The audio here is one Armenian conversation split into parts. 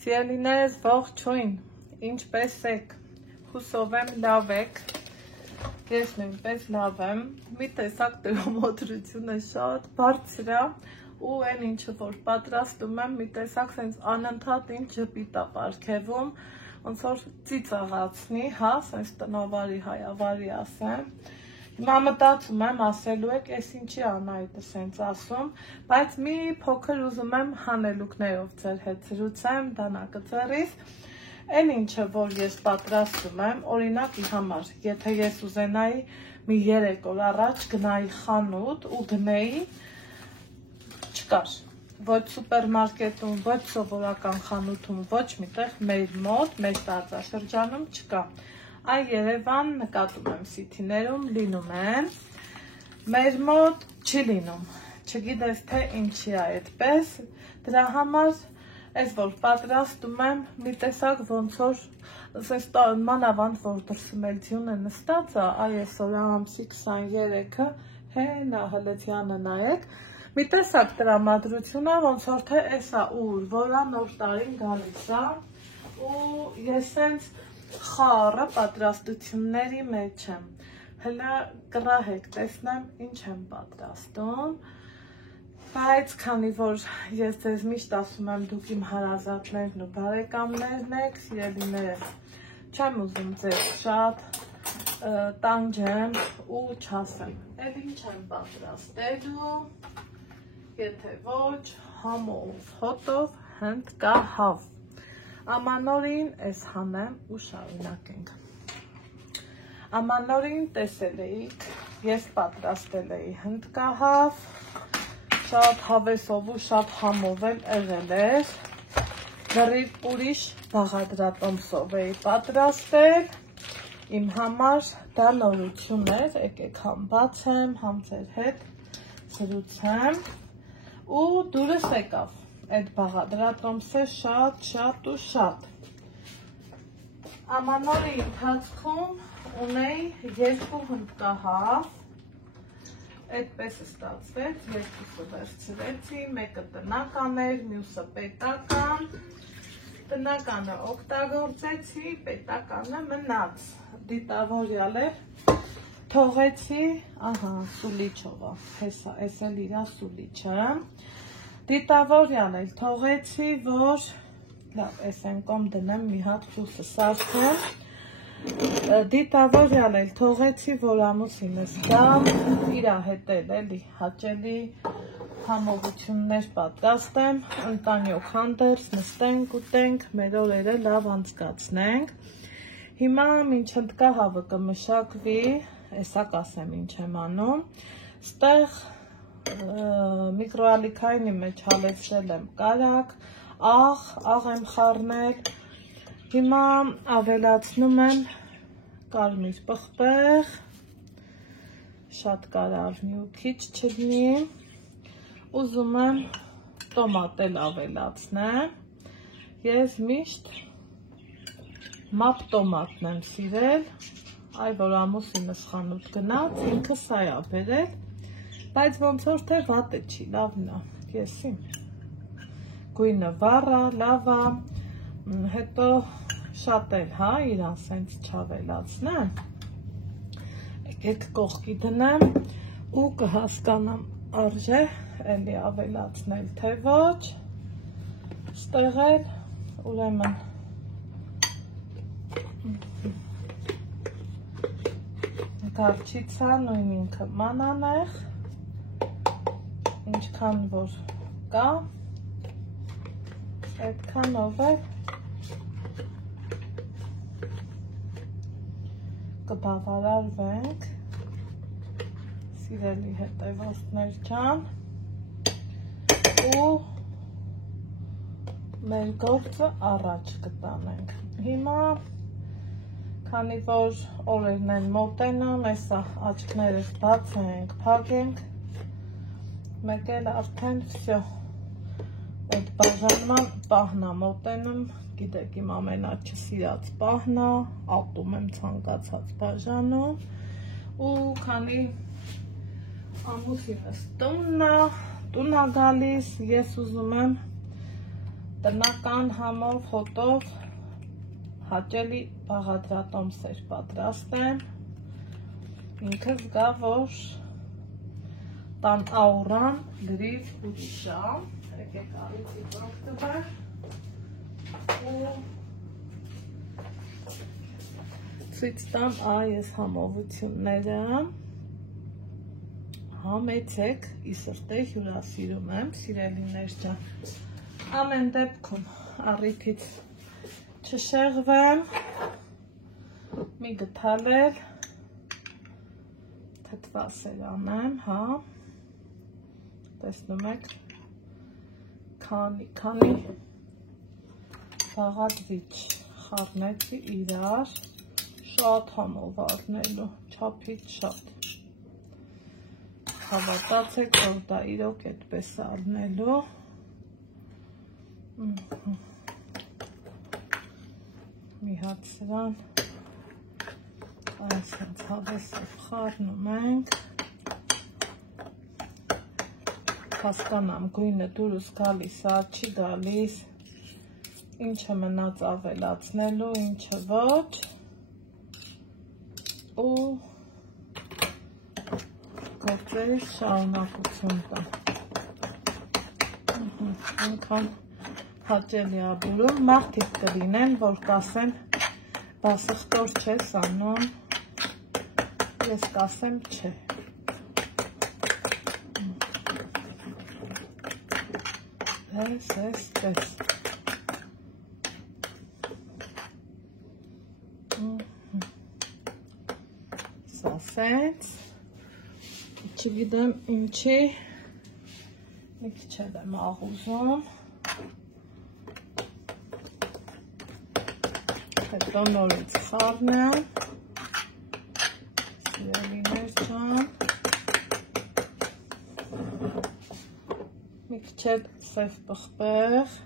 Սիրելիներս, ողջույն, ինչպես եք, հուսով եմ լավ եք, ես նույնպես լավ եմ, մի տեսակ տրամադրությունը շատ բարձր է ու այն ինչը որ պատրաստում եմ, մի տեսակ սենց անընդհատ ինձ ժպիտ է պարգևում, ոնց որ ծիծաղացնի, հա, սենց տնավարի հայավարի ասեմ, հիմա մտածում եմ ասելու եք, ես ինչի Անահիտը սենց ասում, բայց մի փոքր ուզում եմ հանելուկներով ձեր հետ զրուցեմ, դանակը ձեռիս, այն ինչը որ ես պատրաստում եմ, օրինակի համար, եթե ես ուզենայի մի 3 օր առաջ գնայի խանութ ու գնեի, չկար, ոչ սուպերմարկետում, ոչ սովորական խանութում, ոչ միտեղ մեր մոտ, մեր տարածաշրջանում չկա, այ Երևան նկատում եմ սիթիներում լինում են, մեր մոտ չի լինում, չգիտես թե ինչի է այդպես, դրա համար ես որ պատրաստում եմ մի տեսակ ոնց որ մանավանդ որ դրսմելցյունը նստած է, այսօր ամսի 23-ը, հենա հլեցյանը նայեք, մի տեսակ տրամադրություն է, ոնց որ թե էսա ուր, որա նոր տարին գալիս է, ու ես սենց խառը պատրաստությունների մեջ եմ, հլա կռահեք տեսնեմ ինչ եմ պատրաստում, բայց քանի որ ես ձեզ միշտ ասում եմ դուք իմ հարազատներն ու բարեկամներն եք, սիրելիներս, չեմ ուզում ձեզ շատ տանջեմ ու չասեմ, էլ ինչ եմ պատրաստելու, եթե ոչ համով, հոտով, հնդկահավ, ամանորին ես հանեմ ու շարունակենք, ամանորին տեսել էիք, ես պատրաստել էի հնդկահավ, շատ հավեսով ու շատ համով էլ եղել էր, լրիվ ուրիշ բաղադրատոմսով էի պատրաստել, իմ համար դա նորություն էր, եկեք համ բացեմ, համ ձեր հետ զրուցեմ ու դուրս եկավ, այդ բաղադրատոմսը շատ ու շատ, ամանորի ընթացքում ունեի 2 հնդկահավ, այդպես ստացվեց, 2-ը վերցրեցի, մեկը տնական էր, մյուսը պետական, տնականը օգտագործեցի, պետականը մնաց, դիտավորյալ էր, թողեցի, ահա, սուլիչովա, ես էլ իրա սուլիչը, դիտավորյալ էլ թողեցի, որ, լավ, ես են կոմ դնեմ մի հատ փուսը սարքում, դիտավորյալ էլ թողեցի, որ ամուսինս գա, իրա հետ էլի հաճելի համովություններ պատրաստեմ, ընտանյոք հանդերձ նստենք, ուտենք, մեր օրերը լավ անցկացնենք, հիմա մինչ հնդկահավը կմշակվի, էսա կասեմ ինչ եմ անում, ստեղ միկրոալիքայինի մեջ հալեցրել եմ կարակ, աղ եմ խառնել, հիմա ավելացնում եմ կարմիր պղպեղ, շատ կարարնի ու քիչ չլինի, ուզում եմ տոմատ էլ ավելացնեմ, ես միշտ մապ տոմատն եմ սիրել, այ որ ամուսինս խանութ գնաց, ինքը սա է բերել, բայց ոնց որ թե վատը չի, լավն է, եսի, գույնը վառա, լավ է, հետո շատ էլ, հա, իրան սենց չավելացնեմ, եկեք կողքի դնեմ ու կհասկանամ արժե էլի ավելացնել, թե ոչ, ստեղ էլ, ուրեմն, գարչիցա նույն ինքը մանանեղ, ինչքան որ կա, այդքանով էլ կբավարարվենք, սիրելի հետևորդներ ջան, ու մեր գործը առաջ կտանենք, հիմա քանի որ օրերն են մոտենում, այսա աչքներս բացենք, փակենք, մեկ էլ արդեն վсё, այդ բաժանման պահն է մոտենում, գիտեք իմ ամենաչսիրած պահն է, ատում եմ ցանկացած բաժանում, ու քանի ամուսինս տուն է գալիս, ես ուզում եմ տնական համով, հոտով հաճելի բաղադրատոմսեր պատրաստեմ։ Ինքը զգա, որ տան աուրան գրիվ ուրիշ է։ Եկեք արիցի պրոկտվար ու ցույց տամ այս համովությունները։ Համեցեք, իսրտե հյուրասիրում եմ, սիրելիներ ջան։ Ամեն դեպքում առիթից չշեղվեմ, մի գթալել, թթվասեր անեմ, հա, տեսնում եք, քանի բաղադրիչ խառնեցի իրար, շատ համով առնելու, չափից շատ։ Հավատացեք, որ դա իրոք այդպես առնելու։ Մի հատ սրան այսպես հավեսով խառնում ենք։ Հասկանամ, գույնը դուրս գալիս, չի գալիս, ինչը մնաց ավելացնելու, ինչը ոչ։ Ու գործերի շարունակություն տա։ Այնքան հաճելի աբուրում, մարդիկ կլինեն, որ կասեն, բա սխտոր չես անում, ես կասեմ չէ։ Պես։ Սասենց, չգիտեմ ինչի, մի քիչ եմ աղուզում, հետո նորից խառնեմ, սիրելիներ ջան, մի քիչ սև պղպեղ,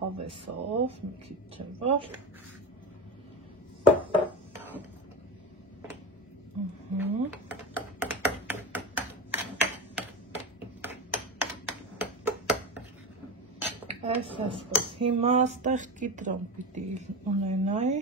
հավեսով, մի քիչ չէ որ, այսպես, հիմա աստեղ կիտրոն պիտի ունենայի,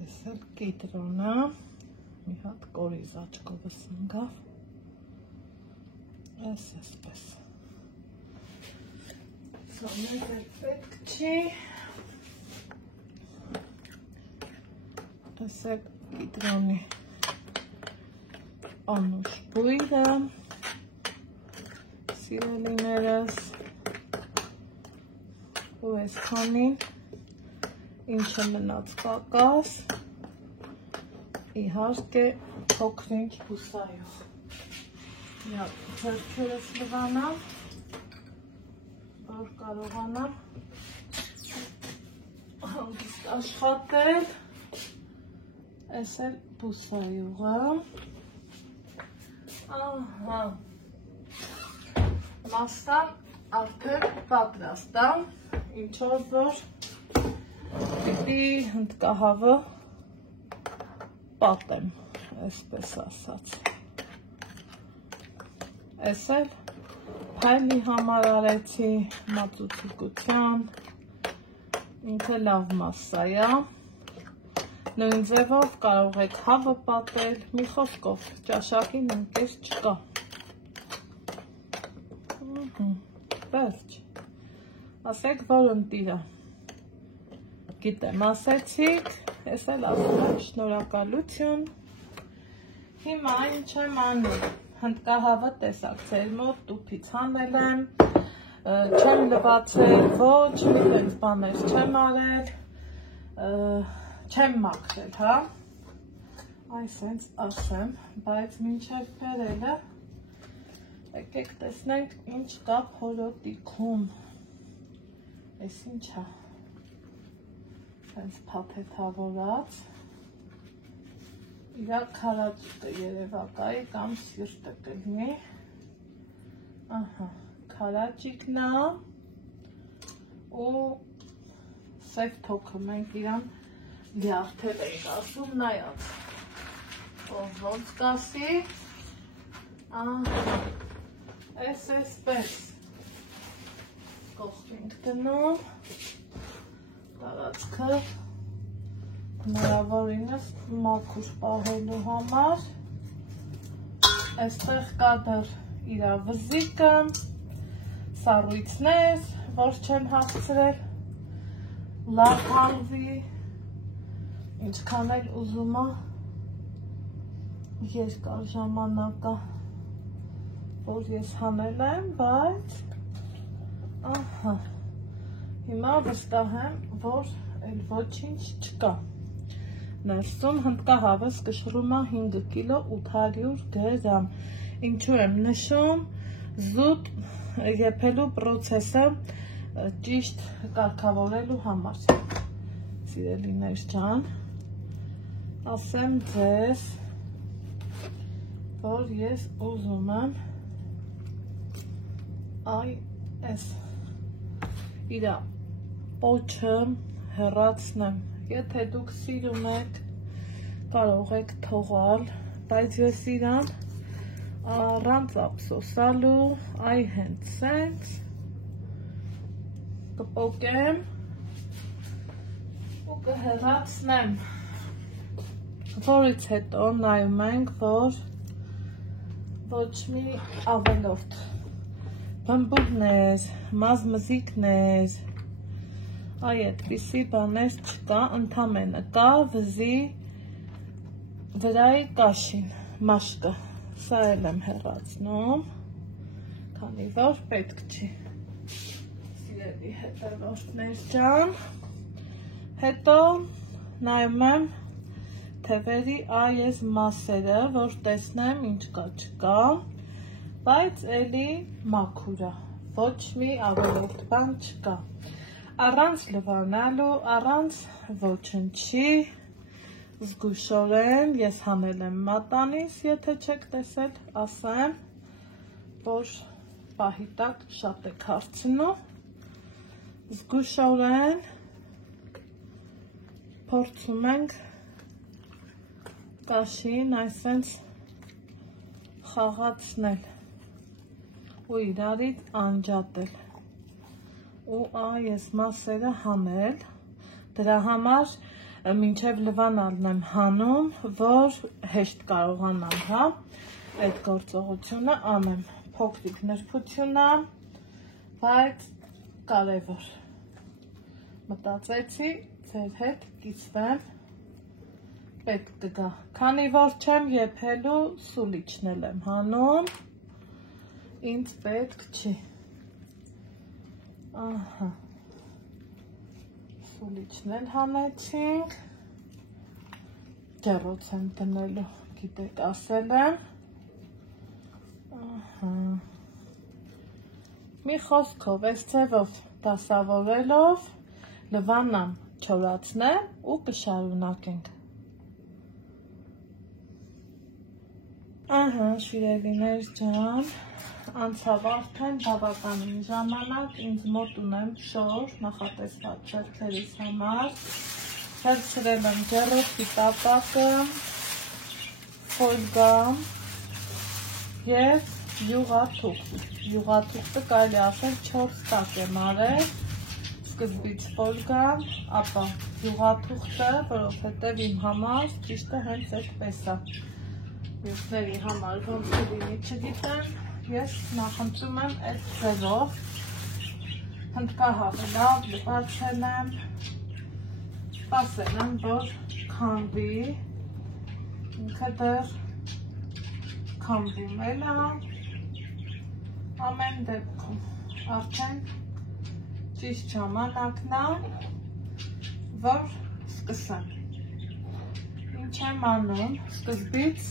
այս էլ կիտրոնը, մի հատ կորիզ աչքովս ընգավ, այսպես, Սամեկ էլ պետք չի, տեսեք կիտրոնի անուշ բույրը, սիրելիներս, ու այս քանին, ինչը մնաց պակաս, իհարկե փոքրինչ բուսայով, ձեռքերս լվանամ, որ կարողանամ հանգիստ աշխատել, այս էլ բուսայողը, ահա, մաստան արդեն պատրաստամ, ինչով որ պիտի հնդկահավը պատեմ, այսպես ասած, այս էլ Փայլի համար արեցի մածուցիկության, ինքը լավ մասսա է, նույն ձևով կարող եք հավը պատել, մի խոսքով ճաշակին ընկեր չկա, վերջ, ասեք որ ընտիրա, գիտեմ ասեցիք, ես էլ ասում եմ շնորհակալություն, հիմա ինչ եմ անում, հնդկահավը տեսակ ձեր մոտ տուփից հանել եմ, չեմ լվացել, ոչ մի տենց բաներ չեմ արել, չեմ մաքրել, հա, այս հենց ասեմ, բայց մինչև բերելը, եկեք տեսնենք ինչ կա փորոտիքում, այս ինչ է, հենց փաթեթավորած, իրա քարաճիտը երևակայի կամ սիրտը կլինի, ահա, քարաճիկն է ու սև թոքը, մենք իրան լյարդել ենք ասում, նայած, ոնց կասի, էսպես, կողքինք դնում, տարածքը, հնարավորինս մաքուր պահելու համար, այստեղ կա դեռ իր վզիկը, սառույցներ, որ չեն հաղցրել, լավ հալվի, ինչքան էլ ուզում է երկար ժամանակա, որ ես հանել եմ, բայց հիմա վստահ եմ, որ էլ ոչինչ չկա։ Ներսում հնդկահավես կշռում է 5 կիլո 800 գրամ։ Ինչու եմ նշում զուտ եփելու պրոցեսը ճիշտ կարգավորելու համար։ Սիրելիներ ջան, ասեմ ձեզ, որ ես ուզում եմ այս իրա պոչը հեռացնեմ։ Եթե դուք սիրում եք, կարող եք թողալ, բայց ես իրան առանց ափսոսալու, այ հենց սենց կպոկեմ ու կհեռացնեմ, որից հետո նայում ենք, որ ոչ մի ավելորդ բմբուրներ, մազմզիկներ, այ այդպիսի բաներ չկա, ընդամենը կա վզի վրայի կաշին, մաշկը, սա էլ եմ հեռացնում, քանի որ պետք չի, սիրելի հետևորդներ ջան, հետո նայում եմ թևերի այս մասերը, որ տեսնեմ ինչ կա չկա, բայց էլի մաքուր է, ոչ մի ավելորդ բան չկա, առանց լվանալու, առանց ոչնչի, զգուշորեն, ես հանել եմ մատանից, եթե չեք տեսել, ասեմ, որ պահի տակ շատ եք հարցնում, զգուշորեն փորձում ենք կաշին այսենց խաղացնել ու իրարից անջատել ու այս մասերը հանել, դրա համար մինչև լվանալն եմ հանում, որ հեշտ կարողանամ, հա, այդ գործողությունը անեմ, փոքրիկ նրբություն է, բայց կարևոր, մտածեցի ձեր հետ կիսվեմ, պետք կգա, քանի որ չեմ եփելու սուլիչն էլ եմ հանում, ինձ պետք չի, ահա, սուլիչն էլ հանեցինք, ջեռոց եմ դնելու, գիտեք ասել եմ, մի խոսքով, այս ձևով դասավորելով, լվանամ չորացնեմ ու կշարունակենք։ Ահա, շիրելիներ ջան, անցավ արդեն բավականին ժամանակ, ինձ մոտ ունեմ շոր, նախատեսված շերքերիս համար, հերցրել եմ ջեռոցի տապակը, ֆոլգամ և յուղաթուղթը կարելի ասել 4 տակ եմ արել, սկզբից ֆոլգամ, ապա յուղաթուղթը, որովհետև իմ համար ճիշտը հենց այդպես է, մյուսների համար ոնց կլինի չգիտեմ, ես նախընտրում եմ այդ ձևով, հնդկահավը լավ լվացել եմ, սպասել եմ, որ քամվի, ինքը դեռ քամվում էլ է, ամեն դեպքում արդեն ճիշտ ժամանակն է, որ սկսեմ։ Ինչ եմ անում, սկզբից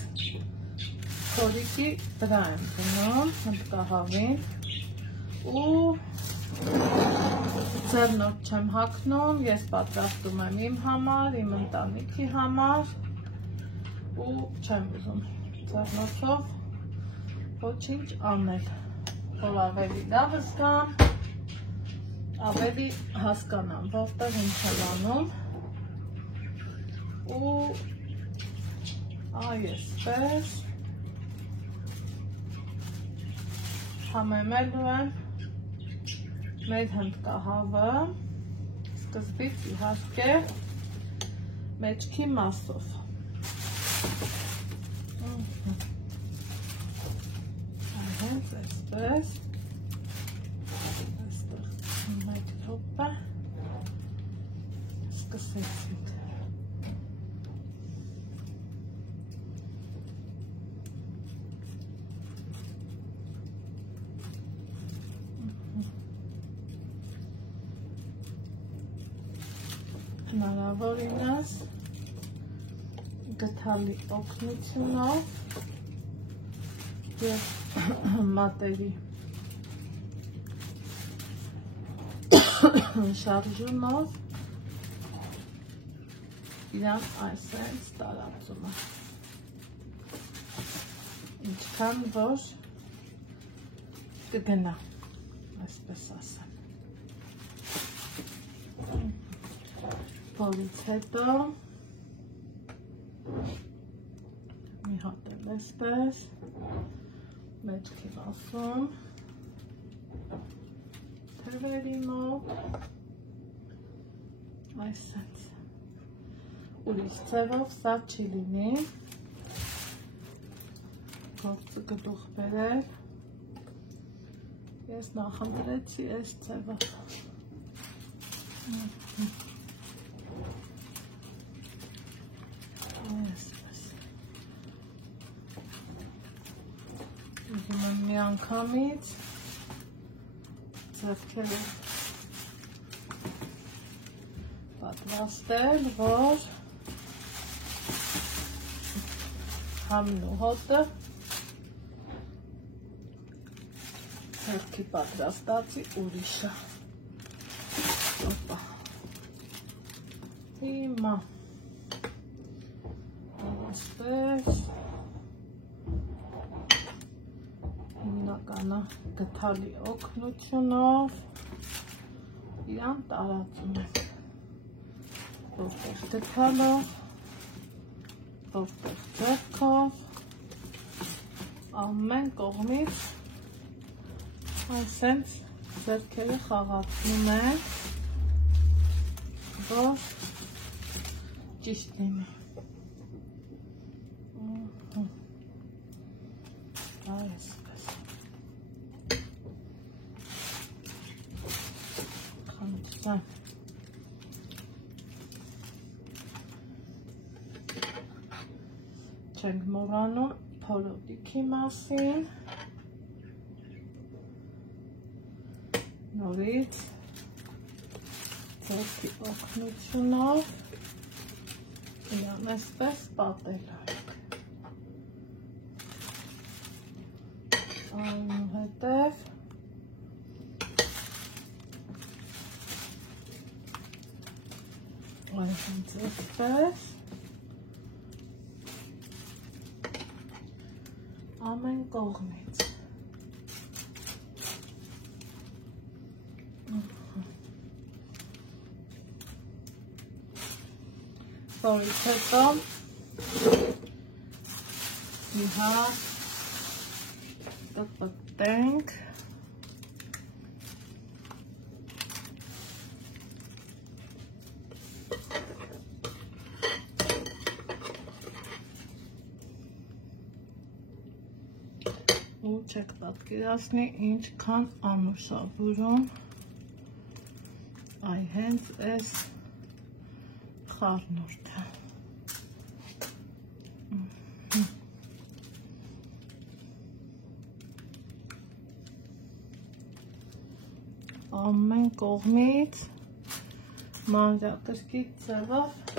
խորիկի վրա եմ դնում հնդկահավին ու ձեռնոց չեմ հագնում, ես պատրաստում եմ իմ համար, իմ ընտանիքի համար ու չեմ ուզում ձեռնոցով ոչինչ անել, որ ավելի լավ զգամ, ավելի հասկանամ, որտեղ ինչ եմ անում ու այսպես համեմելու եմ մեր հնդկահավը սկզբից իհարկե մեջքի մասով հենց այսպես մեկ րոպե սկսեցինք հնարավորինս գդալի օգնությունով և մատերի շարժումով իրան այսպես տարածում է, ինչքան որ կգնա, այսպես ասեմ։ Որից հետո մի հատ էլ այսպես մեջքի մասում թրվերի մոտ այսպես ուրիշ ձևով սա չի լինի գործը գլուխ բերել ես նախընտրեցի այս ձևով Ուզում եմ մի անգամից ձեռքերը պատրաստել, որ համն ու հոտը ձեռքի պատրաստացի ուրիշը։ Հիմա այսպես հիմնականը գդալի օգնությունով իրան տարածում ենք որտեղ գդալով որտեղ ձեռքով ամեն կողմից այսենց ձեռքերը խաղացնում ենք որ ճիշտ լինի այսպես խնդրեմ չենք մոռանում փորոտիքի մասին նորից ձեռքի օգնությունով իրան այսպես պատել այնուհետև այնպես այսպես ամեն կողմից որից հետո մի հատ կպտենք ու չեք պատկերացնի ինչքան անուշաբուրում այ հենց այս խառնուրդը ամեն կողմից մանրակրկիտ ձևով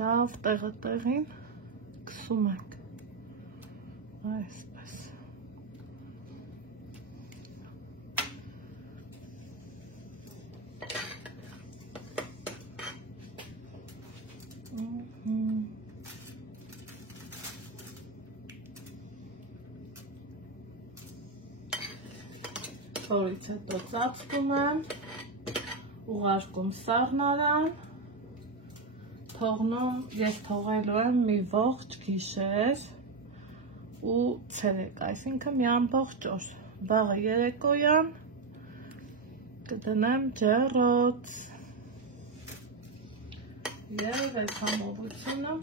լավ տեղին քսում ենք այսպես որից հետո ծածկում եմ, ուղարկում սառնարան, ես թողելու եմ մի ողջ գիշեր ու ցերեկ, այսինքն մի ամբողջ օր, վաղը երեկոյան կդնեմ ջեռոց և այս համովությունը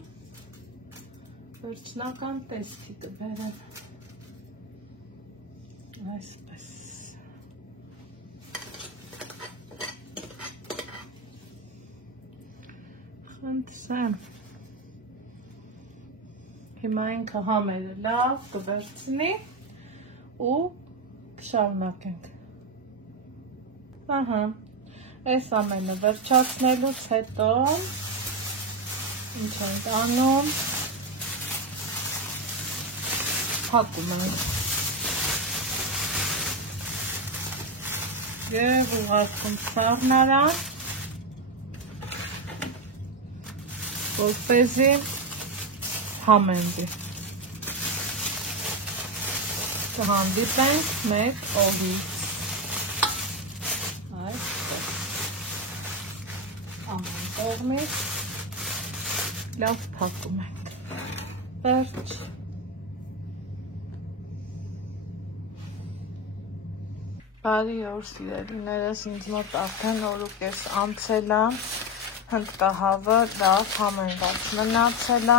վերջնական տեսքի կբերեմ, այսպես, խնդրեմ, հիմա ինքը համերը լավ կվերցնի ու կշարունակենք, այս ամենը վերջացնելուց հետո ինչ ենք անում, փակում ենք և ուղարկում սառնարան, որպեսզի համենվի, կհանդիպենք մեկ օրից, այսպես, ամեն կողմից լավ փակում ենք, վերջ, բարի օր սիրելիներս, ինձ մոտ արդեն օր ու կես անցել է, հնդկահավը լավ համենված մնացել է,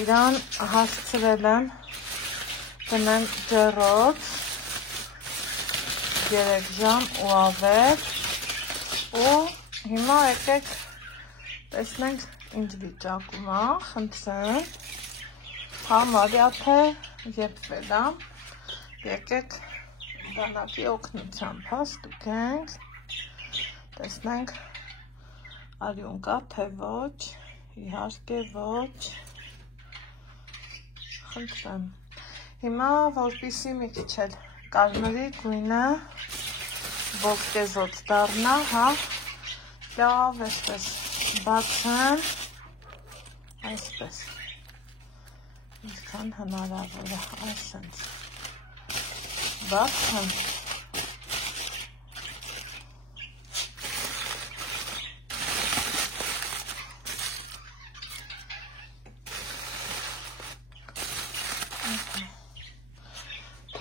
իրան հասցրել եմ դնեմ ջեռոց 3 ժամ ու ավել ու հիմա եկեք տեսնենք ինչ վիճակում է, խնդրեմ, համարյա թե եփվել է, եկեք բանակի օգնությամբ ստուգենք, տեսնենք արյուն կա թե ոչ, իհարկե ոչ, խնդրեմ, հիմա որպեսզի մի քիչ էլ կարմրի գույնը ոսկեզօծ դառնա, լավ այսպես բացեմ, այսպես, ինչքան հնարավոր է, այսպես բացեմ,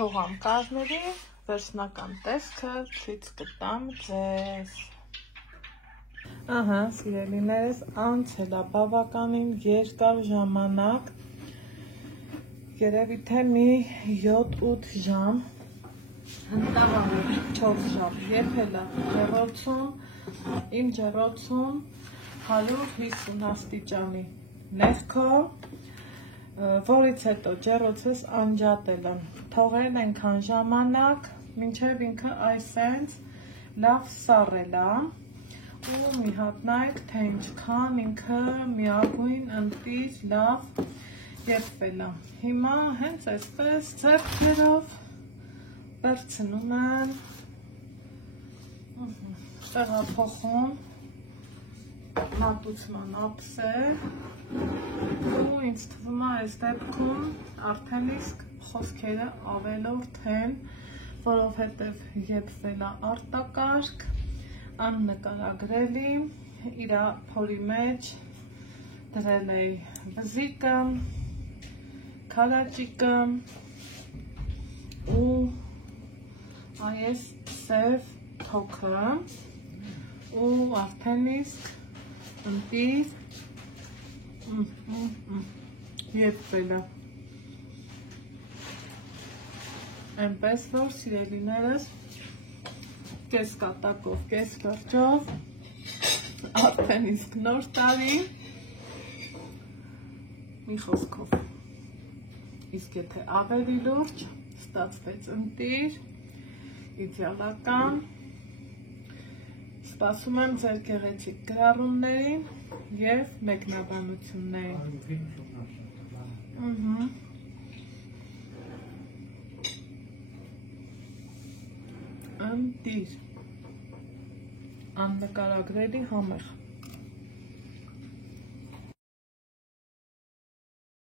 թողամ կարմրի, վերջնական տեսքը ցույց կտամ ձեզ։ Սիրելիներս, անցել է բավականին երկար ժամանակ, երևի թե մի 7-8 ժամ, ընդամենը 4 ժամ եփել է ջեռոցում, իմ ջեռոցում 150 աստիճանի ներքո, որից հետո ջեռոցս անջատել եմ, թողել այնքան ժամանակ, մինչև ինքը այսենց լավ սառել է, ու մի հատ նայեք, թե ինչքան ինքը միագույն ընտիր լավ եփվել է, հիմա հենց այսպես ձեռքերով վերցնում եմ, տեղափոխում մատուցման ափսեր ու ինձ թվում է այս դեպքում արդեն իսկ խոսքերը ավելորդ են, որովհետև եփվել է արտակարգ, աննկարագրելի, իր փորի մեջ դրել էի բզիկը, քարաճիկը ու այս սև թոքը ու արդեն իսկ ընտիր եփվել է։ Այնպես որ սիրելիներս կես կատակով, կես լրջով, արդեն իսկ նոր տարի, մի խոսքով, իսկ եթե ավելի լուրջ, ստացվեց ընտիր, իդեալական, սպասում եմ ձեր գեղեցիկ գրառումներին և մեկնաբանություններին։ Ընտիր, աննկարագրելի համեղ։